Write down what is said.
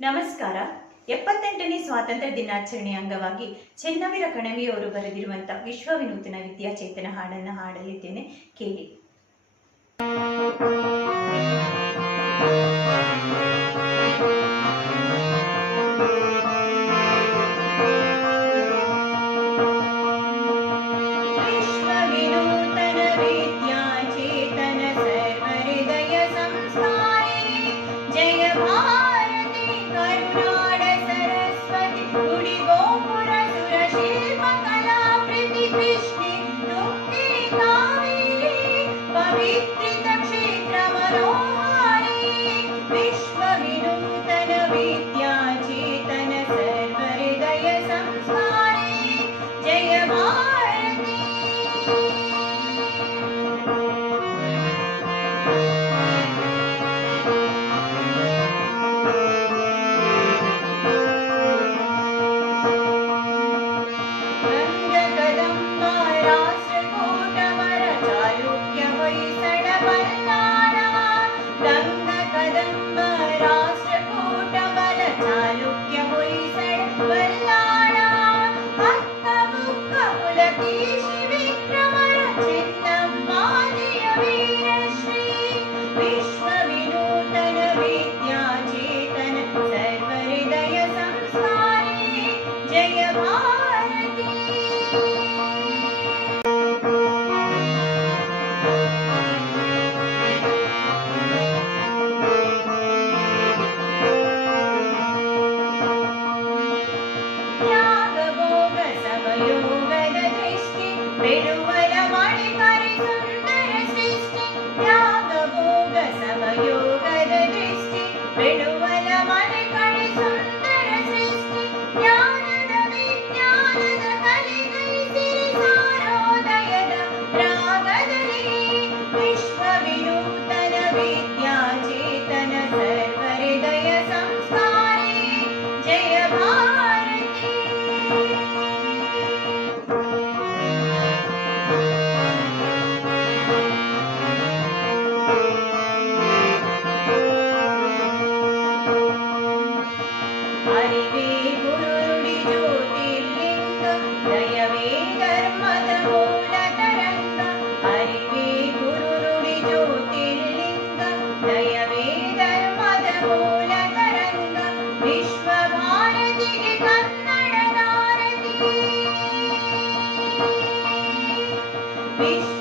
ನಮಸ್ಕಾರ. ಎಪ್ಪತ್ತೆಂಟನೇ ಸ್ವಾತಂತ್ರ್ಯ ದಿನಾಚರಣೆ ಅಂಗವಾಗಿ ಚೆನ್ನವೀರ ಕಣವಿಯವರು ಬರೆದಿರುವಂತಹ ವಿಶ್ವ ವಿನೂತನ ವಿದ್ಯಾಚೇತನ ಹಾಡನ್ನು ಹಾಡಲಿದ್ದೇನೆ. ಕೇಳಿ. Happy. Peace.